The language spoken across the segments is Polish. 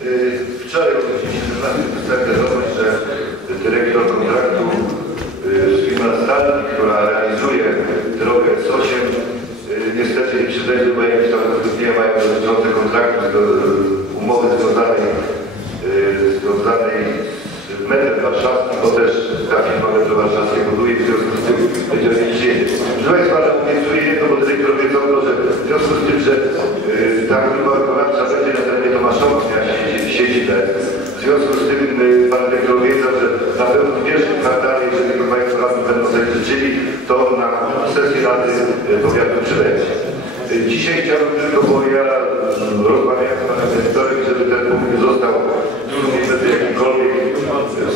Wczoraj oczywiście 17 zainteresować, że dyrektor kontraktu firma Stalni, która realizuje drogę S8, niestety nie przydaje, bo jakieś tam uzgodnienia mają dotyczące kontraktu, umowy związanej z metrem warszawskim, bo też ta firma metro warszawskie buduje, w związku z tym będzie oczywiście. Proszę Państwa, ale obiecuję jedno, bo dyrektor obiecał to, że w związku z tym, że ta grupa wykonawcza będzie na terenie Tomaszowa, sieci TS. W związku z tym pan dyrektor obiecał, że na pewno w pierwszym kwartale, jeżeli Państwo radni będą sobie życzyli, to na sesję Rady Powiatu przyleci. Dzisiaj chciałbym tylko, bo ja rozmawiałem z panem dyrektorem, żeby ten punkt został bez jakichkolwiek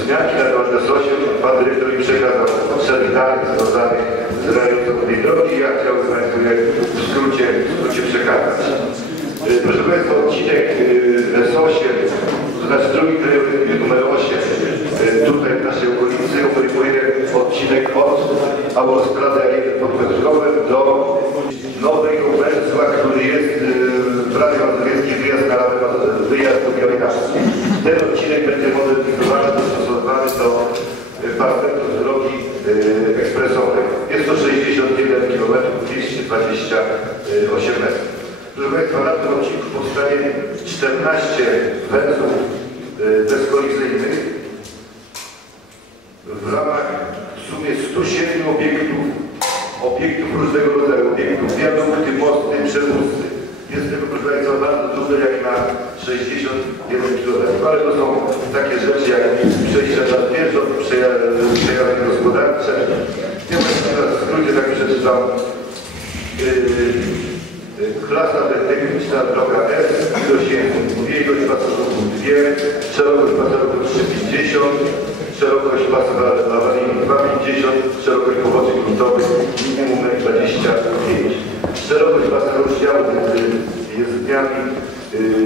zmianki na temat S8. Pan dyrektor mi przekazał szereg danych związanych z realizacją tej drogi. Ja chciałbym Państwu w skrócie przekazać. Proszę Państwa, odcinek S8, to znaczy drogi krajowej numer 8, tutaj w naszej okolicy obejmuje odcinek od autostrady A1 pod Piotrkowem do Nowego Węzła, który jest w Prawie Mazowieckiej wyjazd do Białej Kaszki. Ten odcinek będzie modernizowany, dostosowany do pasażerów drogi ekspresowej. Jest to 61 km, 228 metrów. Proszę Państwa, na tym odcinku powstanie 14 węzłów bezkolizyjnych w ramach w sumie 107 obiektów różnego rodzaju, obiektów wiadukty, mosty, przewózcy. Jest tego, proszę Państwa, bardzo trudno jak na 61 km, ale to są takie rzeczy jak przejścia dla zwierząt, przejazdy gospodarcze. Ja teraz w skrócie tak przeczytam. Klasa techniczna droga S, ilość ilość pasażerów 2, szerokość pasażerów 350, szerokość pasów awaryjnych 250, szerokość poboczy gruntowych minimum 25. Szerokość pasa rozdziału między jezdniami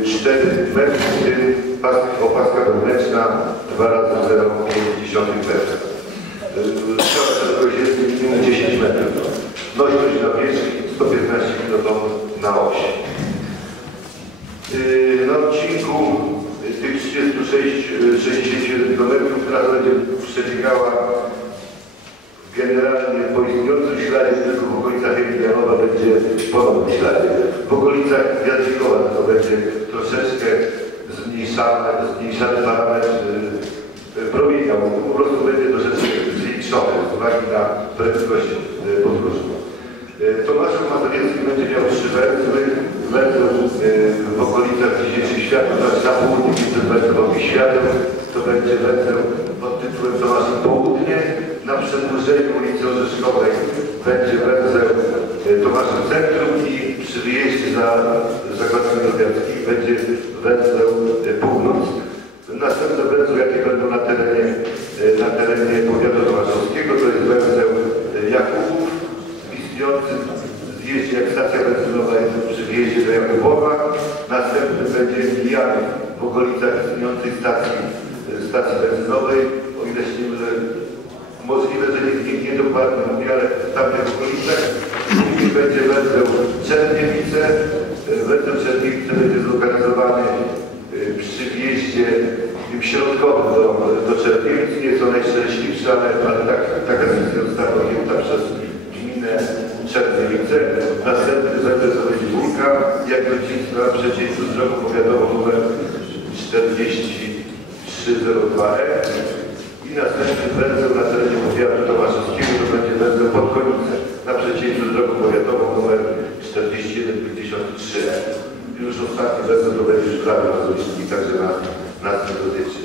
4 metry, w tym opaska wewnętrzna 2 razy 0,5 metra. Szerokość jest minimum 10 metrów. Nośność nawierzchni 115 kN na osi. Na odcinku tych 66-61 km trasa będzie przebiegała generalnie po istniejącym śladzie, tylko w okolicach Emilianowa będzie ponownym śladzie. W okolicach Jadwikowa to będzie troszeczkę zmniejszany parametr promienia, po prostu będzie troszeczkę zwiększony z uwagi na prędkość podróży. Tomaszów Mazowiecki będzie miał 3 węzły. Węzeł w okolicach dzisiejszych światów, znaczy na południu przed węzłami świateł. To będzie węzeł pod tytułem Tomaszów Południe. Na przedłużeniu ulicy Orzeszkowej będzie węzeł Tomaszów Centrum i przy wyjeździe za zakładami drobiarskich będzie węzeł Północ. Następne węzły, jakie będą na terenie powiatu tomaszowskiego, to jest węzeł Jakubów, istniejący zjeździe jak stacja benzynowa jest przy wjeździe do Jakubowa. Następny będzie Mijanów w okolicach istniejącej stacji benzynowej, o ile się nie mylę, możliwe, że nie dokładnie mówię, ale w tamtych okolicach. Będzie węzeł Czerniewice. Węzeł Czerniewice będzie zlokalizowany przy wjeździe środkowym do Czerniewic. Nie jest to najszczęśliwsze, ale taka decyzja została podjęta przez gminę Czerniewice. Następny węzeł to będzie Wólka, jak rodzictwa przecięciu z drogą powiatową numer 4302E. I następny węzeł na terenie powiatu tomaszowskiego to będzie węzeł Podkonice na przecięciu z drogą powiatową numer 4153. Już ostatni węzeł to będzie już prawie mazowiecki, także nas nie dotyczy.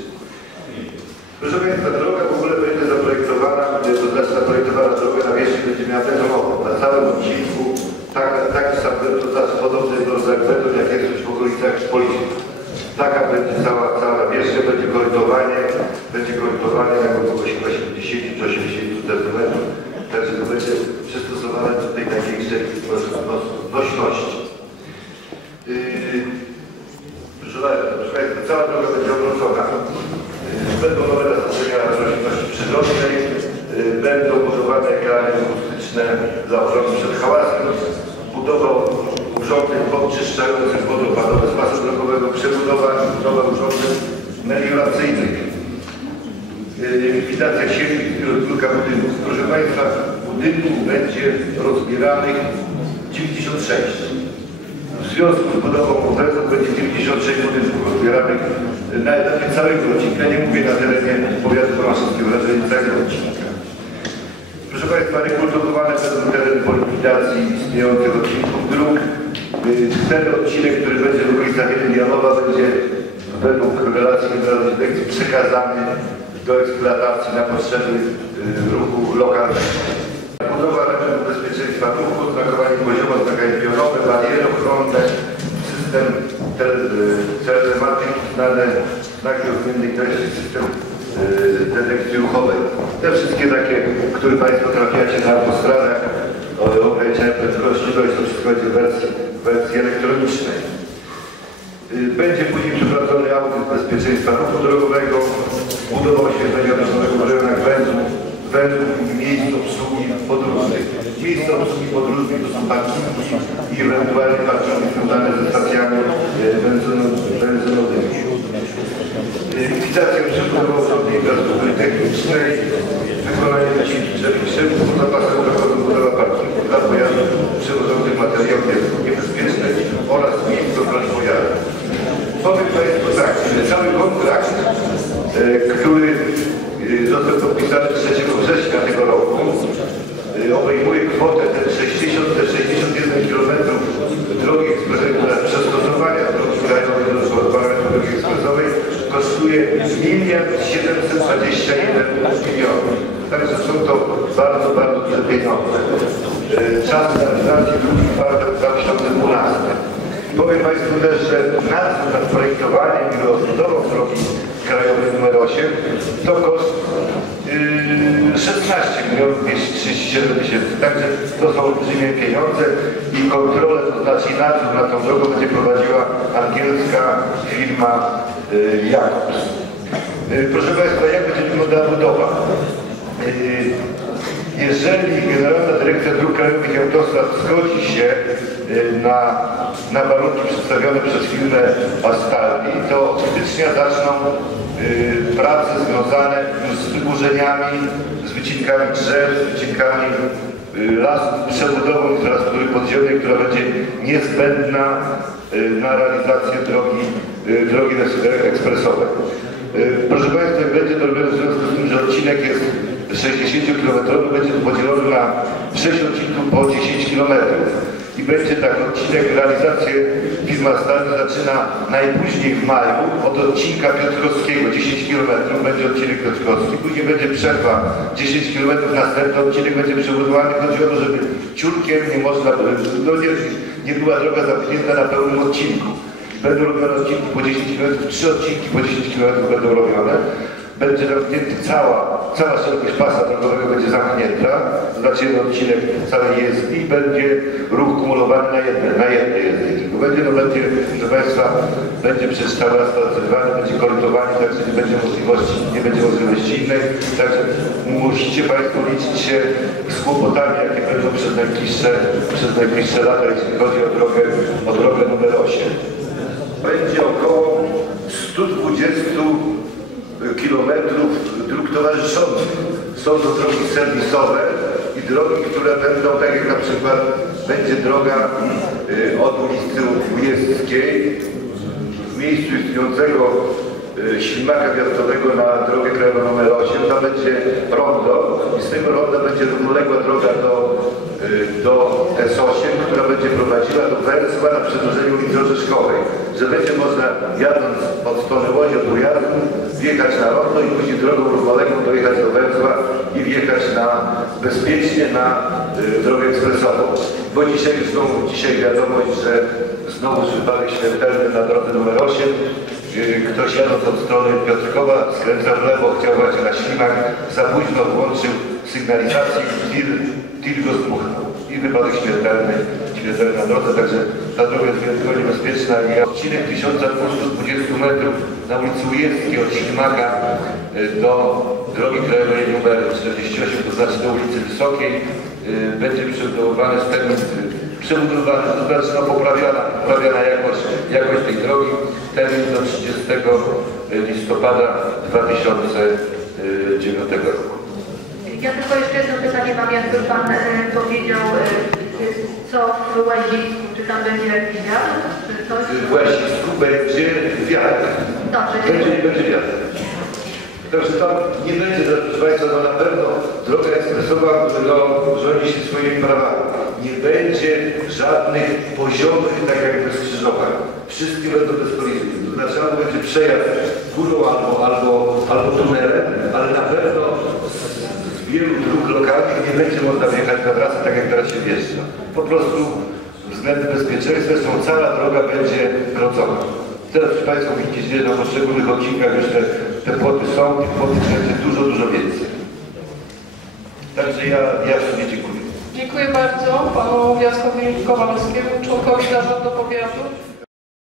Proszę Państwa, droga w ogóle będzie zaprojektowana, to znaczy zaprojektowana droga na wierzchu będzie miała betonową. Na całym odcinku taki sam beton, to znaczy podobny jak beton, jak jest w okolicach Policzki. Taka będzie cała wierzchnia, będzie korytowanie na głębokości 80 czy 80 cm. Także to będzie przystosowane do tej największej nośności. Proszę Państwa, cała droga będzie ogrodzona. Będą nowe zastosowania roślinności przyrодnej, będą budowane ekrany akustyczne dla ochrony przed hałasem, budowa urządzeń podczyszczających wodopadowe z pasu drogowego, przebudowa budowa urządzeń melioracyjnych, likwidacja sieci i kilka budynków. Proszę Państwa, budynków będzie rozbieranych 96. W związku z budową kompleksu będzie 96 budynków rozbieranych na etapie całego odcinka, nie mówię na terenie powiatu tomaszowskiego, na terenie całego odcinka. Proszę Państwa, rekultywowane będą tereny po likwidacji istniejących odcinków dróg. Ten odcinek, który będzie w okolicach Janowa, będzie według relacji Generalnej Inspekcji przekazany do eksploatacji na potrzeby ruchu lokalnego. Budowa elementów bezpieczeństwa ruchu, oznakowanie poziomu, oznakowanie pionowe, bariery ochronne, system telematyki, znaki o zmiennej treści, system detekcji ruchowej. Te wszystkie takie, które Państwo trafiacie na autostradach, ograniczenia prędkości, to jest to wszystko będzie w wersji elektronicznej. Będzie później przeprowadzony audyt bezpieczeństwa ruchu drogowego, budowa oświetlenia drogowego w rejonach węzłów i miejsc obsługi podróżnych. Miejsca obsługi podróżnych to są parkingi i ewentualnie parkingi związane ze stacjami benzynowymi. Likwidacja przebudowy urządzeń infrastruktury technicznej, wykonanie wycinki drzew i krzewów, zapasem drogowym, budowa parkingu dla pojazdów przewożących materiałów niebezpiecznych oraz miejsc ochrony pojazdów. Powiem Państwu tak, cały kontrakt, który został podpisany 3 września tego roku, obejmuje kwotę te 61 km drogi ekspresowej, która przez stosowania drogi krajowej do drogi ekspresowej kosztuje 1 721 milionów. Także są to bardzo, bardzo duże pieniądze. Czas realizacji drugi kwartał 2012. Powiem Państwu też, że nadzór nad projektowaniem i rozbudową drogi krajowej nr 8 to koszt 16 237 000. Także to są olbrzymie pieniądze i kontrolę, to znaczy nadzór nad tą drogą będzie prowadziła angielska firma Jakobs. Proszę Państwa, jak będzie wyglądała budowa? Jeżeli Generalna Dyrekcja Dróg Krajowych i Autostrad zgodzi się na warunki przedstawione przez firmę Astaldi, to od stycznia zaczną prace związane z wyburzeniami, z wycinkami drzew, z wycinkami lasów, przebudową infrastruktury podziemnej, która będzie niezbędna na realizację drogi ekspresowej. Proszę Państwa, jak będzie to robione w związku z tym, że odcinek jest 60 km, będzie podzielony na 6 odcinków po 10 km. I będzie tak, odcinek, realizację firma Astaldi zaczyna najpóźniej w maju od odcinka Piotrkowskiego, 10 km będzie odcinek Piotrkowski, później będzie przerwa 10 km, następny odcinek będzie przebudowany. Chodzi o to, żeby ciurkiem nie była droga zamknięta na pełnym odcinku. Będą robione odcinki po 10 km, 3 odcinki po 10 km będą robione. Będzie zamknięty cała szerokość pasa drogowego będzie zamknięta, to znaczy jeden odcinek całej jezdni i będzie ruch kumulowany na jednej jezdni. Będzie, proszę Państwa, będzie przez cały raz pracowany, będzie korytowany, także nie będzie możliwości innej. Także musicie Państwo liczyć się z kłopotami, jakie będą przez najbliższe lata, jeśli chodzi o drogę numer 8. Będzie około 120 kilometrów dróg towarzyszących. Są to drogi serwisowe i drogi, które będą, tak jak na przykład będzie droga od ulicy Ujezdzkiej w miejscu istniejącego ślimaka wjazdowego na drogę krajową nr 8, tam będzie rondo i z tego ronda będzie równoległa droga do S8, która będzie prowadziła do Węzła na przedłużeniu ulicy Orzeszkowej, że będzie można, jadąc od strony Łodzi, od Bujazdu, wjechać na rondo i później drogą równoległą dojechać do Węzła i wjechać bezpiecznie na drogę ekspresową. Bo dzisiaj wiadomość, że znowu wypadek śmiertelny na drodze nr 8. Ktoś jadąc od strony Piotrkowa skręca w lewo, chciał właśnie na ślimak, za późno włączył sygnalizację i tir go zdmuchnął. I wypadek śmiertelny na drodze, także ta droga jest wyjątkowo niebezpieczna i odcinek 1220 metrów na ulicy Ujezdzkiej od ślimaka do drogi krajowej nr 48, to znaczy do ulicy Wysokiej, będzie przebudowany z termin przebudowany, to znaczy no, poprawiana jakość tej drogi. Termin do 30 listopada 2009 roku. Ja tylko jeszcze jedno pytanie mam, jakby Pan powiedział, co w Łaźnisku, czy tam będzie jakiś wiatr, czy coś? W Łaźnisku będzie wiatr. Dobrze. Będzie wiatr. Także tam nie będzie, proszę Państwa, no na pewno droga ekspresowa no, rządzi się swoimi prawami. Nie będzie żadnych poziomych, tak jak bez skrzyżowań. Wszystkie będą bezkolizyjne. To znaczy, albo będzie przejazd górą albo tunelem, ale na pewno z wielu dróg lokalnych nie będzie można wjechać na trasę tak jak teraz się wjeżdża. Po prostu względy bezpieczeństwa, zresztą cała droga będzie grodzona. Teraz proszę Państwa widzicie, na poszczególnych odcinkach już te płoty są, tych płotów będzie dużo więcej. Także ja w sumie dziękuję. Dziękuję bardzo panu Jackowi Kowalskiemu, członkowi zarządu powiatu.